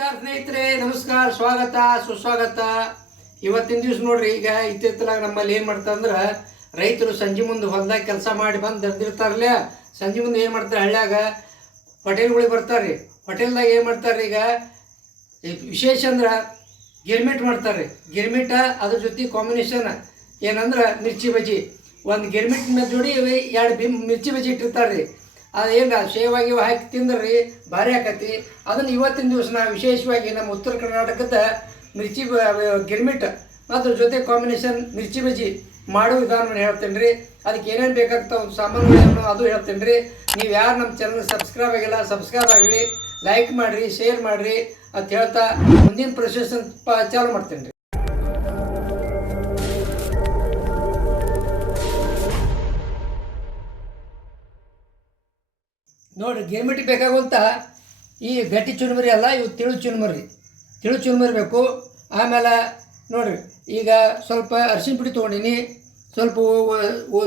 ನಮಸ್ಕಾರ ಸ್ನೇಹಿತರೆ, ನಮಸ್ಕಾರ, ಸ್ವಾಗತ, ಸುಸ್ವಾಗತ. ಇವತ್ತಿನ ದಿವಸ ನೋಡ್ರಿ, ಈಗ ಇತ್ತಿತ್ತಲಾಗ ನಮ್ಮಲ್ಲಿ ಏನು ಮಾಡ್ತಾರೆ ರೈತರು ಸಂಜೆ ಮುಂದೆ ಹೊಲ್ದಾಗ ಕೆಲಸ ಮಾಡಿ ಬಂದು ದರ್ದಿರ್ತಾರಲ್ಲ ಸಂಜೆ ಮುಂದೆ ಏನು ಮಾಡ್ತಾರೆ, ಹಳ್ಳ್ಯಾಗ ಹೋಟೆಲ್ಗಳಿಗೆ ಬರ್ತಾರೆ ಹೋಟೆಲ್ದಾಗ ಏನು ಮಾಡ್ತಾರೆ ಈಗ ವಿಶೇಷ ಅಂದ್ರೆ ಗಿರ್ಮಿಟ್ ಮಾಡ್ತಾರೆ ಗಿರ್ಮಿಟ ಅದ್ರ ಜೊತೆ ಕಾಂಬಿನೇಷನ್ ಏನಂದ್ರೆ ಮಿರ್ಚಿ ಬಜ್ಜಿ. ಒಂದು ಗಿರ್ಮಿಟ್ ಮೇಲೆ ಜೋಡಿ ಎರಡು ಬಿ ಮಿರ್ಚಿ ಬಜ್ಜಿ ಇಟ್ಟಿರ್ತಾರೆ ರೀ. ಅದೇನು ಆಗಿ ಹಾಕಿ ತಿಂದ್ರಿ, ಭಾರಿ ಆಕತಿ. ಅದನ್ನು ಇವತ್ತಿನ ದಿವಸ ನಾ ವಿಶೇಷವಾಗಿ ನಮ್ಮ ಉತ್ತರ ಕರ್ನಾಟಕದ ಮಿರ್ಚಿ ಗಿರ್ಮಿಟ್ ಅದ್ರ ಜೊತೆ ಕಾಂಬಿನೇಷನ್ ಮಿರ್ಚಿ ಬಜ್ಜಿ ಮಾಡೋ ವಿಧಾನವನ್ನು ಹೇಳ್ತೇನೆ ರೀ ಅದಕ್ಕೆ ಏನೇನು ಬೇಕಾಗ್ತಾವ ಸಾಮಾನುಗಳನ್ನು ಅದು ಹೇಳ್ತೇನೆ ರೀ ನೀವು ಯಾರು ನಮ್ಮ ಚಾನಲ್ ಸಬ್ಸ್ಕ್ರೈಬ್ ಆಗಿಲ್ಲ ಸಬ್ಸ್ಕ್ರೈಬ್ ಆಗಿರಿ ಲೈಕ್ ಮಾಡಿರಿ ಶೇರ್ ಮಾಡಿರಿ ಅಂತ ಹೇಳ್ತಾ ಮುಂದಿನ ಪ್ರೊಸೆಸ್ ಚಾಲು ಮಾಡ್ತೇನೆ ರೀ ನೋಡ್ರಿ ಗೇಮಿಟಿ ಬೇಕಾಗುವಂತ ಈ ಗಟ್ಟಿ ಚುರುಮುರಿ ಅಲ್ಲ, ಇವು ತಿಳು ಚುರುಮುರಿ. ತಿಳು ಚುರುಮುರಿ ಬೇಕು. ಆಮೇಲೆ ನೋಡಿರಿ, ಈಗ ಸ್ವಲ್ಪ ಅರಿಶಿನ ಪುಡಿ ತೊಗೊಂಡಿನಿ, ಸ್ವಲ್ಪ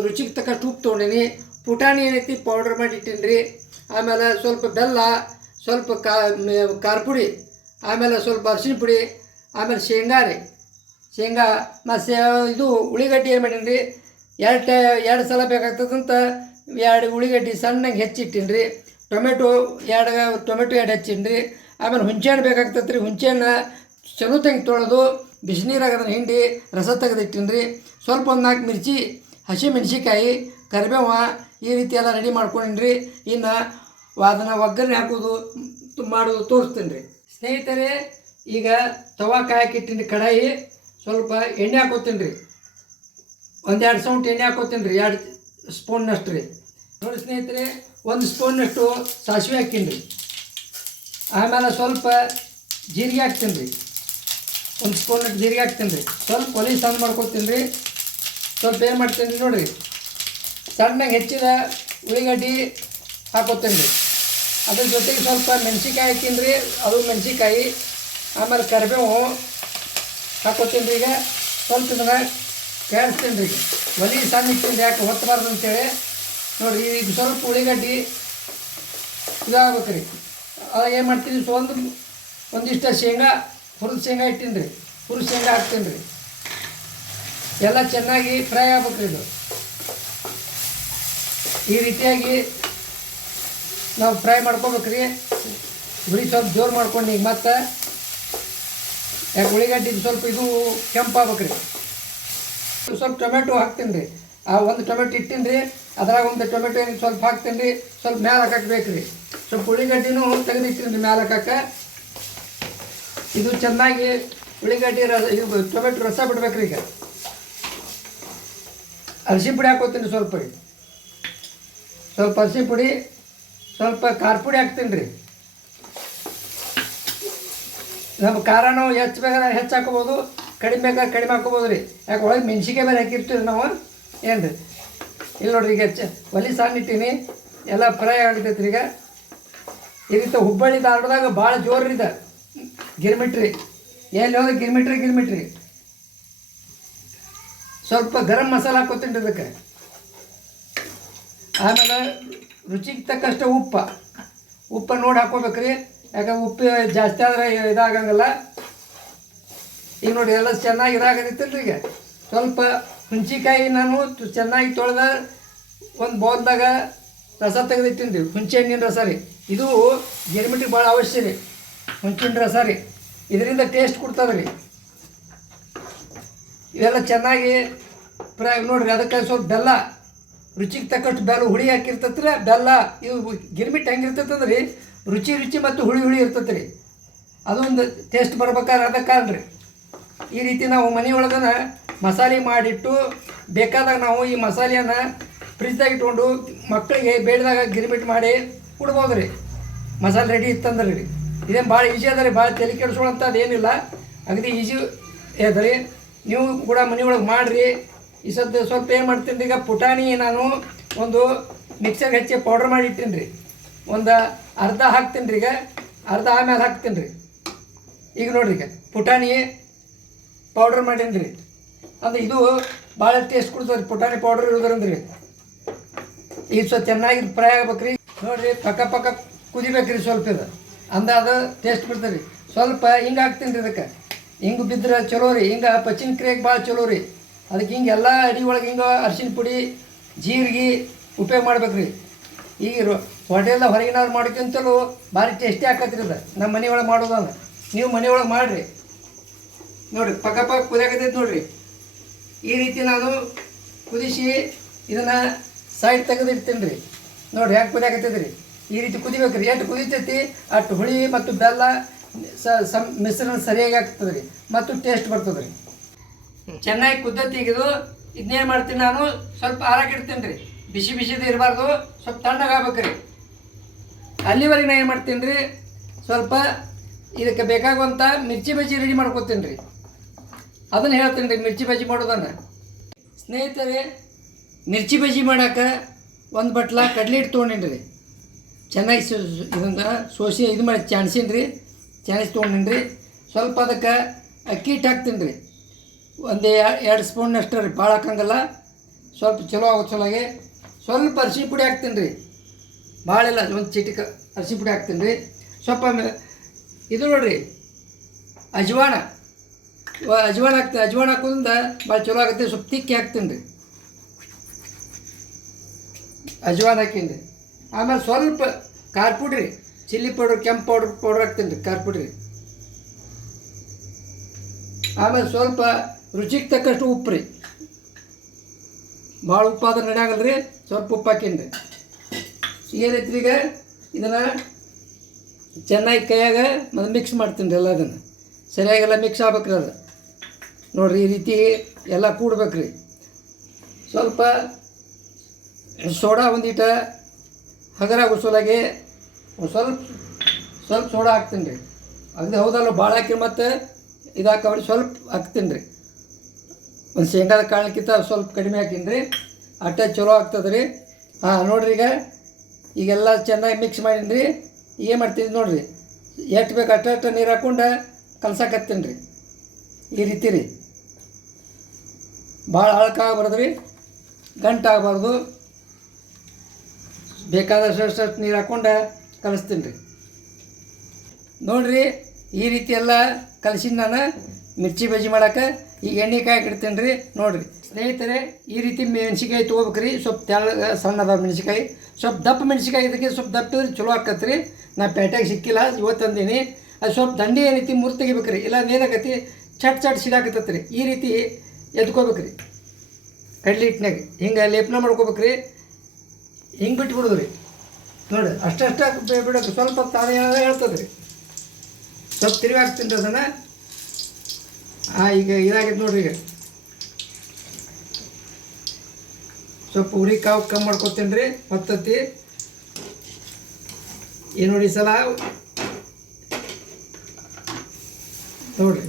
ರುಚಿಗೆ ತಕ್ಕ ಉಪ್ಪು ತೊಗೊಂಡಿನಿ, ಪುಟಾಣಿ ಏನೈತಿ ಪೌಡರ್ ಮಾಡಿ ಇಟ್ಟೀನಿ ಆಮೇಲೆ ಸ್ವಲ್ಪ ಬೆಲ್ಲ, ಸ್ವಲ್ಪ ಖಾರ ಪುಡಿ, ಆಮೇಲೆ ಸ್ವಲ್ಪ ಅರಿಶಿನ ಪುಡಿ, ಆಮೇಲೆ ಶೇಂಗಾ ರೀ. ಶೇಂಗಾ ಮತ್ತು ಇದು ಉಳ್ಳಿಗಡ್ಡಿ ಏನು ಮಾಡೀನಿ ರೀ ಎರಡು ಎರಡು ಸಲ ಬೇಕಾಗ್ತದಂತ ಎರಡು ಉಳ್ಳಿಗಡ್ಡಿ ಸಣ್ಣಗೆ ಹೆಚ್ಚಿಟ್ಟೀನಿ ರೀ ಟೊಮೆಟೊ ಎರಡು ಟೊಮೆಟೊ ಎರಡು ಹೆಚ್ಚೀನಿ ರೀ ಆಮೇಲೆ ಹುಂಚೆಹಣ್ಣು ಬೇಕಾಗ್ತದೆ ರೀ ಹುಂಚೆಹಣ್ಣು ಚಲೋ ತೆಂಗೆ ತೊಳೆದು ಬಿಸಿನೀರಾಗ ಅದನ್ನು ಹಿಂಡಿ ರಸ ತೆಗೆದಿಟ್ಟಿನಿ ರೀ ಸ್ವಲ್ಪ ಒಂದು ನಾಲ್ಕು ಮಿರ್ಚಿ, ಹಸಿ ಮೆಣಸಿಕಾಯಿ ಕರಿಬೇವ ಈ ರೀತಿ ರೆಡಿ ಮಾಡ್ಕೊಂಡಿನಿ ಇನ್ನು ಅದನ್ನು ಒಗ್ಗರಣೆ ಹಾಕೋದು ಮಾಡೋದು ತೋರಿಸ್ತೀನಿ ರೀ ಸ್ನೇಹಿತರೆ, ಈಗ ತವಾ ಕಾಯಕ್ಕಿಟ್ಟಿನಿ ಕಡಾಯಿ. ಸ್ವಲ್ಪ ಎಣ್ಣೆ ಹಾಕೋತೀನಿ ರೀ ಒಂದೆರಡು ಸೌಂಟ್ ಎಣ್ಣೆ ಹಾಕೋತೀನಿ ರೀ ಎರಡು ಸ್ಪೂನ್ನಷ್ಟು ರೀ ನೋಡಿ ಸ್ನೇಹಿತರೆ, ಒಂದು ಸ್ಪೂನಷ್ಟು ಸಾಸಿವೆ ಹಾಕ್ತೀನಿ. ಆಮೇಲೆ ಸ್ವಲ್ಪ ಜೀರಿಗೆ ಹಾಕ್ತೀನಿ ರೀ. ಒಂದು ಸ್ಪೂನಷ್ಟು ಜೀರಿಗೆ ಹಾಕ್ತೀನಿ ರೀ. ಸ್ವಲ್ಪ ಒಲಿ ಸಣ್ಣ ಮಾಡ್ಕೊತೀನಿ ರೀ. ಸ್ವಲ್ಪ ಏನು ಮಾಡ್ತೀನಿ ನೋಡಿರಿ. ಸಣ್ಣಗೆ ಹೆಚ್ಚಿದ ಉಳ್ಳಿಗಡ್ಡಿ ಹಾಕೋತೀನಿ ರೀ. ಅದ್ರ ಜೊತೆಗೆ ಸ್ವಲ್ಪ ಮೆಣಸಿಕಾಯಿ ಹಾಕ್ತೀನಿ ರೀ. ಅದು ಮೆಣಸಿಕಾಯಿ ಆಮೇಲೆ ಕರಿಬೇವು ಹಾಕೋತೀನಿ ರೀ ಈಗ. ಸ್ವಲ್ಪ ಇದನ್ನು ಕೇಳಿಸ್ತೀನಿ ರೀ ಒಲಿ ಸಣ್ಣ ಇಟ್ಟಿನಿ ಯಾಕೆ ಹೊತ್ತಬಾರ್ದು ಅಂತೇಳಿ. ನೋಡಿರಿ ಈಗ ಸ್ವಲ್ಪ ಉಳ್ಳಿಗಡ್ಡಿ ಇದಾಗ್ಬೇಕು ರೀ ಏನು ಮಾಡ್ತೀನಿ ಒಂದು, ಒಂದಿಷ್ಟು ಶೇಂಗಾ, ಹುರಿದ ಶೇಂಗಾ ಇಟ್ಟೀನಿ ರೀ ಹುರಿದ ಶೇಂಗಾ ಹಾಕ್ತೀನಿ ರೀ ಎಲ್ಲ ಚೆನ್ನಾಗಿ ಫ್ರೈ ಆಗ್ಬೇಕು ಇದು. ಈ ರೀತಿಯಾಗಿ ನಾವು ಫ್ರೈ ಮಾಡ್ಕೋಬೇಕು ರೀ ಉರಿ ಸ್ವಲ್ಪ ಜೋರು ಮಾಡ್ಕೊಂಡು ಈಗ ಮತ್ತೆ ಯಾಕೆ ಉಳ್ಳಿಗಡ್ಡಿ ಸ್ವಲ್ಪ ಇದು ಕೆಂಪಾಗ್ಬೇಕು ರೀ ಸ್ವಲ್ಪ ಟೊಮೆಟೊ ಹಾಕ್ತೀನಿ ರೀ ಆ ಒಂದು ಟೊಮೆಟೊ ಇಟ್ಟಿನಿ ರೀ ಅದ್ರಾಗ ಒಂದು ಟೊಮೆಟೊ ಏನು ಸ್ವಲ್ಪ ಹಾಕ್ತೀನಿ ರೀ ಸ್ವಲ್ಪ ಮ್ಯಾಲೆ ಹಾಕಕ್ಕೆ ಬೇಕು ರೀ ಸ್ವಲ್ಪ ಉಳ್ಳಿಗಡ್ಡಿನೂ ತೆಗೆದಿಟ್ಟಿನಿ ರೀ ಮೇಲೆ ಹಾಕಕ್ಕೆ. ಇದು ಚೆನ್ನಾಗಿ ಉಳ್ಳಿಗಡ್ಡಿ ರಸ ಇದು ಟೊಮೆಟೊ ರಸ ಬಿಡ್ಬೇಕು ರೀ ಈಗ. ಅರಿಶಿನ ಪುಡಿ ಹಾಕೋತೀನಿ ಸ್ವಲ್ಪ. ರೀ ಸ್ವಲ್ಪ ಅರಿಶಿನ ಪುಡಿ, ಸ್ವಲ್ಪ ಖಾರ ಪುಡಿ ಹಾಕ್ತೀನಿ ರೀ ನಮ್ಮ ಖಾರನೂ ಹೆಚ್ಚು ಬೇಕಾದ್ರೆ ಹೆಚ್ಚು ಹಾಕೋಬೋದು, ಕಡಿಮೆ ಬೇಕಾದ್ರೆ ಕಡಿಮೆ ಹಾಕೋಬೋದು ರೀ ಯಾಕೆ ಒಳಗೆ ಮೆಣ್ಸಿಕಾಯಿ ಮೇಲೆ ಹಾಕಿರ್ತೀವಿ ನಾವು. ಏನು ರೀ ಇಲ್ಲಿ ನೋಡ್ರಿ ಈಗ ಒಲಿ ಸಣ್ಣ ಎಲ್ಲ ಫ್ರೈ ಆಗ್ತೈತೆ ರೀ ಈಗ. ಈ ರೀತಿ ಹುಬ್ಬಳ್ಳಿ ಧಾರವಾಡದಾಗ ಭಾಳ ಜೋರು ರೀ ಇದು. ಗಿರ್ಮಿಟ್ರಿ. ಎಲ್ಲಿ ಹೋದ್ರೆ ಗಿರ್ಮಿಟ್ರಿ ಗಿರ್ಮಿಟ್ರಿ. ಸ್ವಲ್ಪ ಗರಂ ಮಸಾಲ ಹಾಕೋತೀನಿ ಇದಕ್ಕೆ ಆಮೇಲೆ ರುಚಿಗೆ ತಕ್ಕಷ್ಟು ಉಪ್ಪ. ಉಪ್ಪು ನೋಡಿ ಹಾಕೋಬೇಕ್ರಿ. ಯಾಕಂದ್ರೆ ಉಪ್ಪು ಜಾಸ್ತಿ ಆದರೆ ಇದಾಗಂಗಿಲ್ಲ. ಈಗ ನೋಡಿ ಎಲ್ಲ ಚೆನ್ನಾಗಿ ಇದಾಗದಿತ್ತಲ್ರಿ ಈಗ. ಸ್ವಲ್ಪ ಹುಂಚಿಕಾಯಿ ನಾನು ಚೆನ್ನಾಗಿ ತೊಳೆದ ಒಂದು ಬೌಲ್ದಾಗ ರಸ ತೆಗೆದು ರೀ ಹುಂಚೆ ಹಣ್ಣಿನ ರಸ ರೀ. ಇದು ಗಿರ್ಮಿಟಿಗೆ ಭಾಳ ಅವಶ್ಯ ರೀ. ಹುಂಚಿನ ರಸ ರೀ. ಇದರಿಂದ ಟೇಸ್ಟ್ ಕೊಡ್ತದೆ ರೀ. ಇವೆಲ್ಲ ಚೆನ್ನಾಗಿ ಪ್ರ ನೋಡ್ರಿ, ಅದಕ್ಕೆ ಸ್ವಲ್ಪ ಬೆಲ್ಲ, ರುಚಿಗೆ ತಕ್ಕಷ್ಟು ಬೆಲ್ಲ ಹುಳಿ ಹಾಕಿರ್ತೈತ್ರಿ. ಬೆಲ್ಲ ಇವು ಗಿರ್ಮಿಟ್ ಹೆಂಗಿರ್ತೈತೆ ರೀ ರುಚಿ ರುಚಿ ಮತ್ತು ಹುಳಿ ಹುಳಿ ಇರ್ತೈತೆ ರೀ ಅದೊಂದು ಟೇಸ್ಟ್ ಬರ್ಬೇಕಾದ್ರೆ ಅದಕ್ಕೆ ಕಾರಣ ರೀ. ಈ ರೀತಿ ನಾವು ಮನೆಯೊಳಗನ ಮಸಾಲೆ ಮಾಡಿಟ್ಟು ಬೇಕಾದಾಗ ನಾವು ಈ ಮಸಾಲೆಯನ್ನು ಫ್ರಿಜ್ದಾಗ ಇಟ್ಕೊಂಡು ಮಕ್ಕಳಿಗೆ ಬೇಡದಾಗ ಗಿರ್ಮಿಟ್ ಮಾಡಿ ಕೊಡ್ಬೋದು ರೀ. ಮಸಾಲೆ ರೆಡಿ ಇತ್ತಂದ್ರೆ ರೀ. ಇದೇನು ಭಾಳ ಈಜಿ ಅದ ರೀ ಭಾಳ ತಲೆ ಕೆಡಿಸ್ಕೊಳ್ಳೋಂಥದ್ದು ಅದೇನಿಲ್ಲ. ಅಗದಿ ಈಜಿ ಅದ ರೀ. ನೀವು ಕೂಡ ಮನೆಯೊಳಗೆ ಮಾಡಿರಿ. ಈ ಸದ್ದು ಸ್ವಲ್ಪ ಏನು ಮಾಡ್ತೀನಿ ಈಗ ಪುಟಾಣಿ ನಾನು ಒಂದು ಮಿಕ್ಸರ್ಗೆ ಹಚ್ಚಿ ಪೌಡ್ರ್ ಮಾಡಿ ಇಟ್ಟೀನಿ ರೀ. ಒಂದು ಅರ್ಧ ಹಾಕ್ತೀನಿ ರೀ ಈಗ. ಅರ್ಧ ಆಮೇಲೆ ಹಾಕ್ತೀನಿ ರೀ. ಈಗ ನೋಡ್ರಿ ಈಗ ಪುಟಾಣಿ ಪೌಡ್ರ್ ಮಾಡೀನಿ ರೀ. ಅಂದ್ರೆ ಇದು ಭಾಳ ಟೇಸ್ಟ್ ಕೊಡ್ತದೆ. ಪುಟಾಣಿ ಪೌಡರ್ ಇರೋದ್ರಿಂದ ಇದು ಈಗ ಸ್ವಲ್ಪ ಚೆನ್ನಾಗಿ ಫ್ರೈ ಆಗ್ಬೇಕ್ರಿ. ರೀ ನೋಡಿರಿ, ಪಕ್ಕ ಪಕ್ಕ ಕುದಿಬೇಕ್ರಿ ಸ್ವಲ್ಪ ಇದು. ಅಂದಾದ ಟೇಸ್ಟ್ ಬಿಡ್ತೀರಿ ರೀ ಸ್ವಲ್ಪ ಹಿಂಗೆ ಹಾಕ್ತೀನಿ ರೀ ಇದಕ್ಕೆ. ಹಿಂಗೆ ಬಿದ್ದರೆ ಚಲೋ ರೀ. ಹಿಂಗೆ ಪಚ್ಚಿನ ಕ್ರಿಯೆಗೆ ಭಾಳ ಚಲೋ ರೀ. ಅದಕ್ಕೆ ಹಿಂಗೆ ಎಲ್ಲ ಅಡಿ ಒಳಗೆ ಹಿಂಗೆ ಅರ್ಶಿನ ಪುಡಿ, ಜೀರಿಗೆ ಉಪಯೋಗ ಮಾಡ್ಬೇಕ್ರಿ. ಈಗ ರೊ ಹೋಟೆಲ್ದಾಗ ಹೊರಗಿನವ್ರು ಮಾಡೋಕ್ಕಿಂತಲೂ ಭಾರಿ ಟೇಸ್ಟಿ ಆಕತ್ರಿ ಅದು ನಮ್ಮ ಮನೆಯೊಳಗೆ ಮಾಡೋದು ಮಾಡೋದಲ್ಲ ನೀವು ಮನೆಯೊಳಗೆ ಮಾಡಿರಿ. ನೋಡಿರಿ, ಪಕ್ಕ ಪಕ್ಕ ಕುದಿಯಾಕತ್ತೈತೆ ನೋಡಿರಿ. ಈ ರೀತಿ ನಾನು ಕುದಿಸಿ ಇದನ್ನು ಸೈಡ್ ತೆಗೆದಿಡ್ತೀನಿ ರೀ ನೋಡಿರಿ, ಯಾಕೆ ಕುದಿಯಾಕತ್ತೈತೆ ಈ ರೀತಿ ಕುದಿಬೇಕು ರೀ ಎಷ್ಟು ಕುದಿತೈತಿ? ಅಷ್ಟು ಹುಳಿ ಮತ್ತು ಬೆಲ್ಲ ಸ ಮಿಶ್ರಣ ಸರಿಯಾಗಿ ಆಗ್ತದೆ ರೀ ಮತ್ತು ಟೇಸ್ಟ್ ಬರ್ತದೆ ರೀ ಚೆನ್ನಾಗಿ ಕುದ್ದ ತೆಗೆದು ಇದನ್ನೇನು ಮಾಡ್ತೀನಿ ನಾನು? ಸ್ವಲ್ಪ ಆರಾಕಿಡ್ತೀನಿ ರೀ ಬಿಸಿ ಬಿಸಿದು ಇರಬಾರ್ದು. ಸ್ವಲ್ಪ ತಣ್ಣಗಾಗ್ಬೇಕು ರೀ ಅಲ್ಲಿವರೆಗೆ ನಾನು ಏನು ಮಾಡ್ತೀನಿ ರೀ ಸ್ವಲ್ಪ ಇದಕ್ಕೆ ಬೇಕಾಗುವಂಥ ಮಿರ್ಚಿ ಬಜ್ಜಿ ರೆಡಿ ಮಾಡ್ಕೊತೀನಿ ರೀ ಅದನ್ನು ಹೇಳ್ತೀನಿ ರೀ, ಮಿರ್ಚಿ ಬಜ್ಜಿ ಮಾಡೋದನ್ನು. ಸ್ನೇಹಿತರೆ, ಮಿರ್ಚಿ ಬಜ್ಜಿ ಮಾಡೋಕೆ ಒಂದು ಬಟ್ಲ ಕಡಲೆ ಹಿಟ್ಟು ತೊಗೊಂಡಿನಿ ರೀ. ಚೆನ್ನಾಗಿ ಇದನ್ನು ಸೋಸಿ ಇದು ಮಾಡಿ ಚಾಣ್ಸೀನಿ ರೀ. ಚೆನ್ನಾಗಿ ತೊಗೊಂಡಿನಿ ರೀ. ಸ್ವಲ್ಪ ಅದಕ್ಕೆ ಅಕ್ಕಿ ಹಿಟ್ಟು ಹಾಕ್ತೀನಿ ರೀ. ಒಂದು ಎರಡು ಸ್ಪೂನ್ನಷ್ಟು ರೀ, ಭಾಳ ಹಾಕಂಗಲ್ಲ. ಸ್ವಲ್ಪ ಚಲೋ ಆಗೋ ಚಲೋಗೆ ಸ್ವಲ್ಪ ಅರಿಶಿನ ಪುಡಿ ಹಾಕ್ತೀನಿ ರೀ. ಭಾಳ ಇಲ್ಲ, ಒಂದು ಚಿಟಿಕ ಅರಿಶಿನ ಪುಡಿ ಹಾಕ್ತೀನಿ ರೀ. ಸ್ವಲ್ಪ ಇದು ನೋಡಿರಿ, ಅಜ್ವಾನ. ಅಜ್ವಾನ ಹಾಕ್ತೀನಿ ಅಜ್ವಾನ ಹಾಕೋದ್ರಿಂದ ಭಾಳ ಚಲೋ ಆಗುತ್ತೆ, ಸ್ವಲ್ಪ ತಿಕ್ಕಿ ಹಾಕ್ತೀನಿ ರೀ. ಅಜ್ವಾನ ರೀ. ಆಮೇಲೆ ಸ್ವಲ್ಪ ಖಾರ ಪುಡ್ರಿ ಚಿಲ್ಲಿ ಪೌಡ್ರ್, ಕೆಂಪು ಪೌಡ್ರ್ ಪೌಡ್ರ್ ಹಾಕ್ತೀನಿ ರೀ, ಖಾರ ಪುಡ್ರಿ ಆಮೇಲೆ ಸ್ವಲ್ಪ ರುಚಿಗೆ ತಕ್ಕಷ್ಟು ಉಪ್ಪು ರೀ. ಭಾಳ ಉಪ್ಪಾದ್ರೆ ನಡೆಯಾಗಲ್ಲ ರೀ ಸ್ವಲ್ಪ ಉಪ್ಪು ಹಾಕೀನಿ ರೀ. ಏನೈತ್ರಿ ಈಗ, ಇದನ್ನು ಚೆನ್ನಾಗಿ ಕೈಯಾಗ ಮಿಕ್ಸ್ ಮಾಡ್ತೀನಿ ರೀ ಎಲ್ಲ ಅದನ್ನು ಸರಿಯಾಗೆಲ್ಲ ಮಿಕ್ಸ್ ಆಗ್ಬೇಕ್ರಿ ಅದು. ನೋಡಿರಿ, ಈ ರೀತಿ ಎಲ್ಲ ಕೂಡ್ಬೇಕು ರೀ ಸ್ವಲ್ಪ ಸೋಡಾ ಒಂದಿಟ ಹಗರ ಗುಸೋಲಾಗಿ ಸ್ವಲ್ಪ ಸ್ವಲ್ಪ ಸೋಡಾ ಹಾಕ್ತೀನಿ ರೀ ಅದು ಹೌದಲ್ಲ ಭಾಳ ಹಾಕಿ ಮತ್ತು ಇದು ಸ್ವಲ್ಪ ಹಾಕ್ತೀನಿ ರೀ ಒಂದು ಶೇಂಗಾದ ಕಾಳಕ್ಕಿಂತ ಸ್ವಲ್ಪ ಕಡಿಮೆ ಹಾಕೀನಿ ರೀ ಅಟ್ಟ ಚಲೋ ಆಗ್ತದೆ ರೀ ಹಾಂ, ನೋಡ್ರಿ ಈಗ. ಈಗೆಲ್ಲ ಚೆನ್ನಾಗಿ ಮಿಕ್ಸ್ ಮಾಡೀನಿ ರೀ ಏನು ಮಾಡ್ತೀನಿ ನೋಡಿರಿ. ಎಷ್ಟು ಬೇಕು ಅಟ್ಟ ಅಟ್ಟ ನೀರು ಹಾಕ್ಕೊಂಡು ಕಲ್ಸಾಕತ್ತೀನಿ ರೀ ಈ ರೀತಿ ರೀ. ಭಾಳ ಅಳ್ಕಾಗಬಾರ್ದು ರೀ ಗಂಟಾಗಬಾರ್ದು. ಬೇಕಾದಷ್ಟು ನೀರು ಹಾಕ್ಕೊಂಡು ಕಲಿಸ್ತೀನಿ ರೀ ನೋಡಿರಿ, ಈ ರೀತಿ ಎಲ್ಲ ಕಲಸಿ ನಾನು ಮಿರ್ಚಿ ಬಜ್ಜಿ ಮಾಡೋಕೆ ಈಗ ಎಣ್ಣೆ ಕಾಯಿ ಇಡ್ತೀನಿ ರೀ ನೋಡಿರಿ. ಸ್ನೇಹಿತರೆ, ಈ ರೀತಿ ಮೆಣಸಿಕಾಯಿ ತೊಗೋಬೇಕ್ರಿ, ಸ್ವಲ್ಪ ತೆಳ್ಳಗೆ ಸಣ್ಣದ ಮೆಣಸಿಕಾಯಿ ಸ್ವಲ್ಪ ದಪ್ಪ ಮೆಣಸಿಕಾಯಿ ಇದಕ್ಕೆ ಸ್ವಲ್ಪ ದಪ್ಪ ಇದ್ರೆ ಚಲೋ ಆಕತ್ತೆ ರೀ ನಾ ಪೇಟೆಗೆ ಸಿಕ್ಕಿಲ್ಲ ಇವತ್ತು ತಂದೀನಿ. ಅದು ಸ್ವಲ್ಪ ದಂಡಿ ಏನೈತಿ ರೀತಿ ಮುರು ತೆಗಿಬೇಕ್ರಿ, ಇಲ್ಲ ಏನಾಗತ್ತಿ, ಚಟ್ ಚಟ್ ಸಿಡಾಕತ್ತೈತೆ ರೀ ಈ ರೀತಿ ಎದ್ಕೋಬೇಕ್ರಿ. ಕಡ್ಲಿ ಹಿಟ್ಟಿನಾಗೆ ಹಿಂಗೆ ಲೇಪನ ಮಾಡ್ಕೋಬೇಕ್ರಿ. ಹಿಂಗೆ ಬಿಟ್ಟು ಬಿಡೋದು ರೀ ನೋಡಿ ಅಷ್ಟಷ್ಟ ಬಿಡೋಕೆ ಸ್ವಲ್ಪ ತಾನೇ ಹೇಳ್ತದೆ ರೀ ಸ್ವಲ್ಪ ತಿರುಗಿ ಹಾಕ್ತೀನಿ ಅದನ್ನು. ಹಾಂ ಈಗ ಇದಾಗೈತೆ ನೋಡ್ರಿ ಈಗ. ಸ್ವಲ್ಪ ಉರಿ ಕಾವು ಕಮ್ಮಿ ಮಾಡ್ಕೊತೀನಿ ರೀ ಹೊತ್ತತ್ತಿ ಏನು ನೋಡಿ ಸಲ? ನೋಡಿರಿ,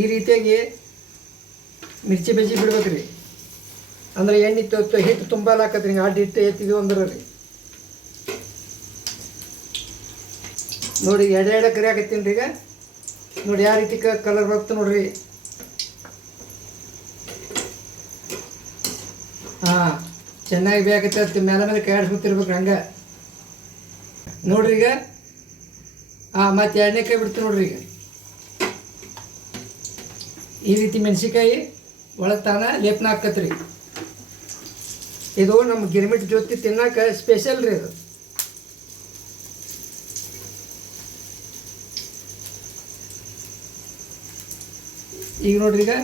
ಈ ರೀತಿಯಾಗಿ ಮಿರ್ಚಿ ಬಜ್ಜಿ ಬಿಡ್ಬೇಕು ರೀ ಅಂದ್ರೆ ಎಣ್ಣೆ ತೊತ್ತು ಹಿಟ್ಟು ತುಂಬ ಹಾಕತ್ರಿ, ಹಿಂಗೆ ಅಡ್ಡ ಹಿಟ್ಟು ಎತ್ತಿದ್ವಿ ಅಂದ್ರೆ ರೀ ನೋಡಿ, ಎಡೆ ಎಡೆ ಕರಿ ಆಗತ್ತೀನಿ ರೀ ಈಗ. ನೋಡಿ, ಯಾವ ರೀತಿ ಕಲರ್ ಬರುತ್ತೆ ನೋಡ್ರಿ. ಹಾಂ, ಚೆನ್ನಾಗಿ ಬೇಕತ್ತೆ ಮೇಲೆ ಮೇಲೆ ಕೈಯಾಡಿಸ್ಕೊತಿರ್ಬೇಕು ಹಂಗೆ. ನೋಡ್ರಿ ಈಗ. ಹಾಂ ಮತ್ತೆ ಎಣ್ಣೆ ಕೈ ನೋಡ್ರಿ ಈಗ. ಈ ರೀತಿ ಮೆಣಸಿಕಾಯಿ ಒಳಗೆ ತಾನ ಲೇಪನ ಹಾಕತ್ರಿ. ಇದು ನಮ್ಮ ಗಿರ್ಮಿಟ್ ಜೊತೆ ತಿನ್ನಕ್ಕೆ ಸ್ಪೆಷಲ್ ರೀ ಇದು ಈಗ ನೋಡ್ರಿ ಈಗ.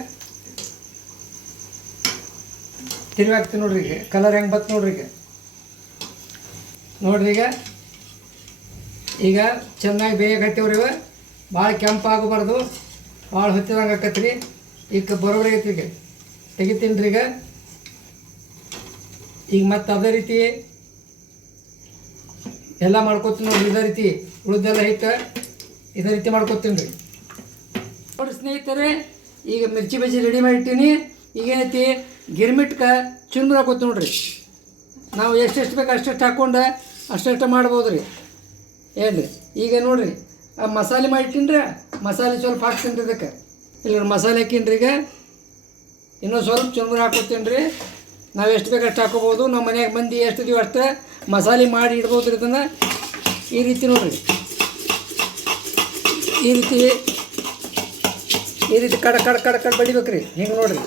ತಿರುಗಿ ಹಾಕ್ತೀನಿ ನೋಡ್ರಿ ಈಗ. ಕಲರ್ ಹೆಂಗೆ ಬತ್ತು ನೋಡ್ರಿ ಈಗ. ನೋಡ್ರಿ ಈಗ. ಈಗ ಚೆನ್ನಾಗಿ ಬೇಯಕತ್ತೀವ್ರಿ ಇವ. ಭಾಳ ಕೆಂಪಾಗಬಾರ್ದು. ಭಾಳ ಹೊತ್ತಿದಂಗೆ ಆಕತ್ರಿ ಈಗ ಬರೋಬ್ರಿ ಐತ್ರಿ ಈಗ. ತೆಗಿತೀನಿ ರೀ ಈಗ? ಈಗ ಮತ್ತೆ ಅದೇ ರೀತಿ. ಎಲ್ಲ ಮಾಡ್ಕೊತೀನಿ ನೋಡಿರಿ ಇದೇ ರೀತಿ. ಉಳಿದೆಲ್ಲ ಹಿಟ್ಟು ಇದೇ ರೀತಿ ಮಾಡ್ಕೊತೀನಿ ರೀ ನೋಡಿ ಸ್ನೇಹಿತರೆ, ಈಗ ಮಿರ್ಚಿ ಬಜ್ಜಿ ರೆಡಿ ಮಾಡಿಟ್ಟಿನಿ. ಈಗ ಏನೈತಿ? ಗಿರ್ಮಿಟ್ಕ ಚುರುಮುರಿ ಹಾಕೋತಿ ನೋಡ್ರಿ. ನಾವು ಎಷ್ಟೆಷ್ಟು ಬೇಕು ಅಷ್ಟೆಷ್ಟು ಹಾಕ್ಕೊಂಡು ಅಷ್ಟೆಷ್ಟು ಮಾಡ್ಬೋದು ರೀ ಏನು ಈಗ ನೋಡಿರಿ ಮಸಾಲೆ ಮಾಡಿಟ್ಟೀನಿ ರೀ ಮಸಾಲೆ ಸ್ವಲ್ಪ ಹಾಕ್ತೀನಿ ರೀ ಇದಕ್ಕೆ. ಇಲ್ಲ ಮಸಾಲೆ ಹಾಕಿನ್ರಿ ಈಗ. ಇನ್ನೂ ಸ್ವಲ್ಪ ಚುರುಮುರಿ ಹಾಕೋತೀನಿ ರೀ ನಾವು ಎಷ್ಟು ಬೇಕು ಅಷ್ಟು ಹಾಕೋಬೋದು ನಮ್ಮ ಮನ್ಯಾಗ ಮಂದಿ ಎಷ್ಟು ಇದೀವಿ ಅಷ್ಟು ಮಸಾಲೆ ಮಾಡಿ ಇಡ್ಬೋದು ರೀ ಇದನ್ನು. ಈ ರೀತಿ ನೋಡಿರಿ. ಈ ರೀತಿ ಈ ರೀತಿ ಕಡ ಕಡ ಕಡ ಕಡ ರೀ ಹಿಂಗೆ ನೋಡಿರಿ.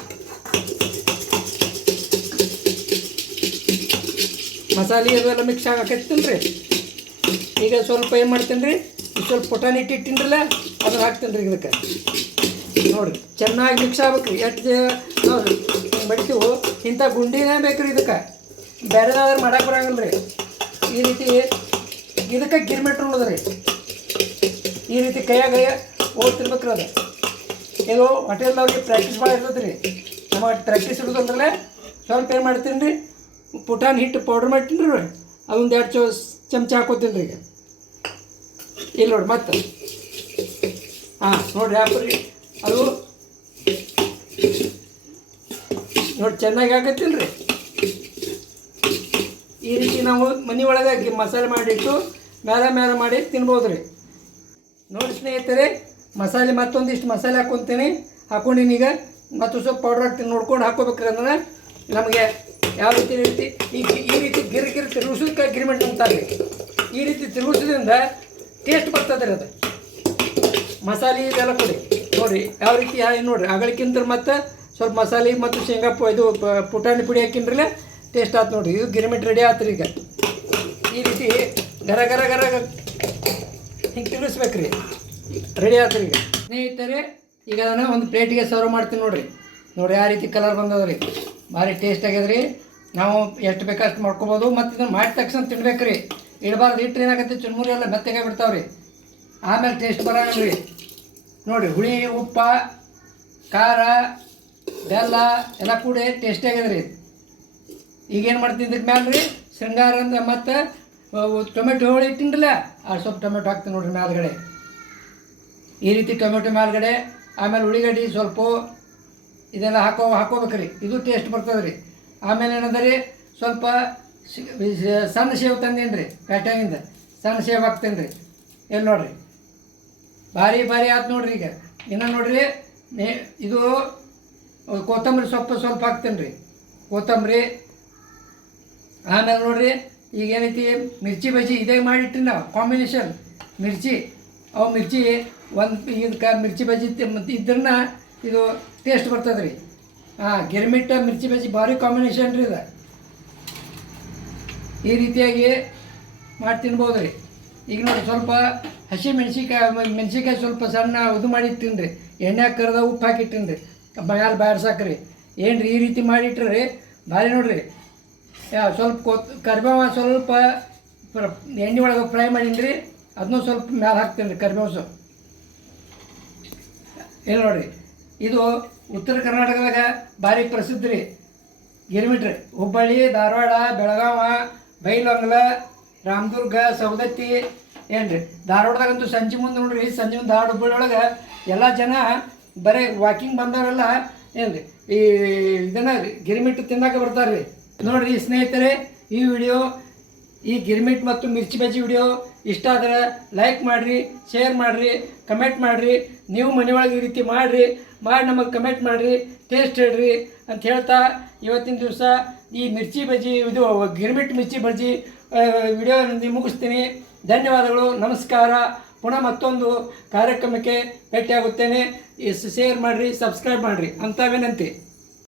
ಮಸಾಲೆ ಅದೆಲ್ಲ ಮಿಕ್ಸ್ ಆಗಕತ್ತಿಲ್ಲ ರೀ ಈಗ ಸ್ವಲ್ಪ ಏನು ಮಾಡ್ತೀನಿ ರೀ ಸ್ವಲ್ಪ ಪುಟಾಣಿ ಇಟ್ಟು ಇಟ್ಟಿನ್ರಲ್ಲ, ಅದನ್ನ ಹಾಕ್ತೀನಿ ರೀ ಇದಕ್ಕೆ. ನೋಡಿರಿ, ಚೆನ್ನಾಗಿ ಮಿಕ್ಸ್ ಆಗ್ಬೇಕು ರೀ ಎಷ್ಟು ನಾವು ಹಿಂಗೆ ಬಡಿತೀವೋ ಇಂಥ ಗುಂಡಿನೇ ಬೇಕು ರೀ ಇದಕ್ಕೆ. ಬೇರೆದಾದ್ರೆ ಮಾಡಕ್ಕೆ ಬರಂಗಿಲ್ಲ ರೀ. ಈ ರೀತಿ ಇದಕ್ಕೆ ಗಿರ್ಮೆಟ್ ನೋಡಿದ್ರಿ ಈ ರೀತಿ ಕೈಯಾಗ ಓದ್ತಿರ್ಬೇಕ್ರಿ ಅದು. ಇದು ಹೋಟೆಲ್ದವ್ರಿಗೆ ಪ್ರಾಕ್ಟೀಸ್ ಭಾಳ ಇರ್ತದೆ ರೀ. ನಮ್ಮ ಪ್ರಾಕ್ಟೀಸ್ ಇರೋದಂದ್ರೆ ಸ್ವಲ್ಪ ಏನು ಮಾಡ್ತೀನಿ ರೀ, ಪುಟಾನ್ ಹಿಟ್ಟು ಪೌಡ್ರ್ ಮಾಡ್ತೀನಿ ರೀ ಅದೊಂದು ಎರಡು ಚೋ ಚಮಚ ಹಾಕೋತೀನಿ ರೀ ಈಗ. ಇಲ್ಲಿ ನೋಡಿ ಮತ್ತೆ. ಹಾಂ, ನೋಡಿರಿ ಹಾಕ್ರಿ. ಅದು ನೋಡಿ, ಚೆನ್ನಾಗಿ ಆಗತ್ತಿಲ್ಲ ರೀ ಈ ರೀತಿ ನಾವು ಮನೆ ಒಳಗೆ ಮಸಾಲೆ ಮಾಡಿಟ್ಟು ಮೇಲೆ ಮೇಲೆ ಮಾಡಿ ತಿನ್ಬೋದು ರೀ ನೋಡಿ ಸ್ನೇಹಿತರೆ, ಮಸಾಲೆ ಮತ್ತೊಂದಿಷ್ಟು ಮಸಾಲೆ ಹಾಕೊಂಡಿನಿ ಈಗ ಮತ್ತು ಸ್ವಲ್ಪ ಪೌಡ್ರ್ ಹಾಕಿ ನೋಡ್ಕೊಂಡು ಹಾಕೋಬೇಕ್ರಿ ಅಂದ್ರೆ ನಮಗೆ ಯಾವ ರೀತಿ ರೀತಿ, ಈ ಈ ರೀತಿ ಗಿರ್ ಗಿರ್ ತಿರುಗಿಸೋದಕ್ಕೆ ಗಿರಿಮೆಂಟ್ ಅಂತಾರೆ. ಈ ರೀತಿ ತಿರುಗಿಸೋದ್ರಿಂದ ಟೇಸ್ಟ್ ಬರ್ತದೆ ಅದು. ಮಸಾಲೆ ಇದೆಲ್ಲ ಕೊಡಿ. ನೋಡಿ, ಯಾವ ರೀತಿ ನೋಡಿರಿ ಅಗಳಕ್ಕಿಂತ ಮತ್ತೆ ಸ್ವಲ್ಪ ಮಸಾಲೆ ಮತ್ತು ಶೇಂಗಾ ಇದು ಪುಟಾಣಿ ಪುಡಿ ಹಾಕಿನ್ರಲ್ಲ ಟೇಸ್ಟ್ ಆಯ್ತು ನೋಡಿರಿ. ಇದು ಗಿರಿಮಿಟ್ ರೆಡಿ ಆಯ್ತು ಈಗ. ಈ ರೀತಿ ಗರ ಗರ ಗರ ಹಿಂಗೆ ತಿರುಗಿಸ್ಬೇಕು ರೀ ರೆಡಿ ಆಯ್ತು ಈಗ. ಸ್ನೇಹಿತರೆ, ಈಗ ಅದನ್ನು ಒಂದು ಪ್ಲೇಟಿಗೆ ಸರ್ವ್ ಮಾಡ್ತೀನಿ ನೋಡಿರಿ. ನೋಡಿ ಯಾವ ರೀತಿ ಕಲರ್ ಬಂದದ ರೀ ಭಾರಿ ಟೇಸ್ಟ್ ಆಗ್ಯದ ರೀ ನಾವು ಎಷ್ಟು ಬೇಕೋ ಅಷ್ಟು ಮಾಡ್ಕೊಬೋದು. ಮತ್ತು ಇದನ್ನು ಮಾಡಿದ ತಕ್ಷಣ ತಿನ್ಬೇಕು ರೀ ಇಡಬಾರ್ದು ಇಟ್ಟರೆ ಏನಾಗುತ್ತೆ? ಚುನ್ಮುರಿ ಎಲ್ಲ ಮೆತ್ತಗೆ ಬಿಡ್ತಾವೆ ರೀ ಆಮೇಲೆ ಟೇಸ್ಟ್ ಬರೋಣ ರೀ ನೋಡಿ ಹುಳಿ, ಉಪ್ಪ, ಖಾರ ಬೆಲ್ಲ ಎಲ್ಲ ಕೂಡ ಟೇಸ್ಟಿ ಆಗ್ಯದ ರೀ. ಈಗೇನು ಮಾಡ್ತೀನಿ ಇದಕ್ಕೆ ಮ್ಯಾಲೆ ರೀ? ಶೃಂಗಾರ ಅಂದ್ರೆ ಮತ್ತು ಟೊಮೆಟೊ ಹೋಳಿ ಇಟ್ಟಿನ್ರಲ್ಲ ಆ ಸ್ವಲ್ಪ ಟೊಮೆಟೊ ಹಾಕ್ತೀನಿ ನೋಡ್ರಿ ಮೇಲ್ಗಡೆ. ಈ ರೀತಿ ಟೊಮೆಟೊ ಮೇಲ್ಗಡೆ, ಆಮೇಲೆ ಉಳ್ಳಿಗಡ್ಡಿ ಸ್ವಲ್ಪ ಇದೆಲ್ಲ ಹಾಕೋ, ಹಾಕೋಬೇಕ್ರಿ. ಇದು ಟೇಸ್ಟ್ ಬರ್ತದೆ ರೀ. ಆಮೇಲೆ ಏನಂದ್ರೆ ರೀ ಸ್ವಲ್ಪ ಸಣ್ಣ ಸೇವ್ ತಂದೇನು ರೀ ಪ್ಯಾಟ್ಯಾಗಿಂದ ಸಣ್ಣ ಸೇವ್ ಹಾಕ್ತೇನೆ ರೀ. ಎಲ್ಲಿ ನೋಡ್ರಿ? ಭಾರಿ ಭಾರಿ ಆಯ್ತು ನೋಡ್ರಿ ಈಗ. ಇನ್ನು ನೋಡ್ರಿ ಇದು ಕೊತ್ತಂಬರಿ ಸೊಪ್ಪು ಸ್ವಲ್ಪ ಹಾಕ್ತೇನೆ ರೀ. ಕೊತ್ತಂಬರಿ ಆಮೇಲೆ ನೋಡಿರಿ, ಈಗ ಏನೈತಿ, ಮಿರ್ಚಿ ಬಜ್ಜಿ ಇದೇ ಮಾಡಿಟ್ರಿ ನಾವು ಕಾಂಬಿನೇಷನ್ ಮಿರ್ಚಿ. ಅವು ಮಿರ್ಚಿ ಒಂದು ಇದಕ್ಕೆ ಮಿರ್ಚಿ ಬಜ್ಜಿ ಇದ್ರನ್ನ ಇದು ಟೇಸ್ಟ್ ಬರ್ತದೆ ರೀ ಹಾಂ ಗಿರ್ಮಿಟ್ಟ ಮಿರ್ಚಿ ಬಜ್ಜಿ ಭಾರಿ ಕಾಂಬಿನೇಷನ್ ರೀ ಇದು ಈ ರೀತಿಯಾಗಿ ಮಾಡಿ ತಿನ್ಬೋದು ರೀ. ಈಗ ನೋಡಿ ಸ್ವಲ್ಪ ಹಸಿ ಮೆಣಸಿನ್ಕಾಯಿ ಮೆಣಸಿನ್ಕಾಯಿ ಸ್ವಲ್ಪ ಸಣ್ಣ ಇದು ಮಾಡಿ ತಿನ್ರಿ ರೀ ಎಣ್ಣೆ ಕರೆದ ಉಪ್ಪು ಹಾಕಿಟ್ಟಿನಿ ರೀ ಬಾಯಾರ ಬಾಡ್ಸಾಕ್ರಿ ಏನು ಈ ರೀತಿ ಮಾಡಿಟ್ರಿ ಭಾರಿ ನೋಡ್ರಿ. ಸ್ವಲ್ಪ ಕೊತ್, ಕರಿಬೇವ ಸ್ವಲ್ಪ ಎಣ್ಣೆ ಒಳಗೆ ಫ್ರೈ ಮಾಡೀನಿ ರೀ ಅದನ್ನೂ ಸ್ವಲ್ಪ ಮ್ಯಾಲೆ ಹಾಕ್ತೀನಿ ರೀ ಕರಿಬೇವು ಸೊಪ್ಪು ಏನು ನೋಡ್ರಿ? ಇದು ಉತ್ತರ ಕರ್ನಾಟಕದಾಗ ಭಾರಿ ಪ್ರಸಿದ್ಧ ರೀ ಗಿರ್ಮಿಟ್ರಿ, ಹುಬ್ಬಳ್ಳಿ, ಧಾರವಾಡ, ಬೆಳಗಾವ ಬೈಲಂಗ್ಲ ರಾಮದುರ್ಗ, ಸವದತ್ತಿ. ಏನು ರೀ ಧಾರವಾಡದಾಗಂತೂ ಸಂಜೆ ಮುಂದೆ ನೋಡ್ರಿ, ಸಂಜೆ ಮುಂದೆ ಧಾರವಾಡ ಹುಬ್ಬಳ್ಳಿ ಒಳಗೆ ಎಲ್ಲ ಜನ ಬರೀ ವಾಕಿಂಗ್ ಬಂದವರೆಲ್ಲ ಏನು ರೀ ಈ ಇದನ್ನು ಗಿರ್ಮಿಟ್ ತಿನ್ನಕ್ಕೆ ಬರ್ತಾರೆ ರೀ. ನೋಡಿರಿ ಸ್ನೇಹಿತರೆ, ಈ ವಿಡಿಯೋ ಈ ಗಿರ್ಮಿಟ್ ಮತ್ತು ಮಿರ್ಚಿ ಬಜ್ಜಿ ವಿಡಿಯೋ ಇಷ್ಟ ಆದರೆ ಲೈಕ್ ಮಾಡಿರಿ ಶೇರ್ ಮಾಡಿರಿ ಕಮೆಂಟ್ ಮಾಡಿರಿ, ನೀವು ಮನೆಯೊಳಗೆ ಈ ರೀತಿ ಮಾಡಿರಿ, ಮಾಡಿ ನಮಗೆ ಕಮೆಂಟ್ ಮಾಡಿರಿ ಟೇಸ್ಟ್ ಹೇಳ್ರಿ ಅಂತ ಹೇಳ್ತಾ ಇವತ್ತಿನ ದಿವಸ ಈ ಮಿರ್ಚಿ ಬಜ್ಜಿ, ಇದು ಗಿರ್ಮಿಟ್ ಮಿರ್ಚಿ ಬಜ್ಜಿ ವಿಡಿಯೋ ಮುಗಿಸ್ತೀನಿ. ಧನ್ಯವಾದಗಳು, ನಮಸ್ಕಾರ. ಪುನಃ ಮತ್ತೊಂದು ಕಾರ್ಯಕ್ರಮಕ್ಕೆ ಭೇಟಿಯಾಗುತ್ತೇನೆ. ಶೇರ್ ಮಾಡಿರಿ ಸಬ್ಸ್ಕ್ರೈಬ್ ಮಾಡಿರಿ. ಅಂತ ವಿನಂತಿ.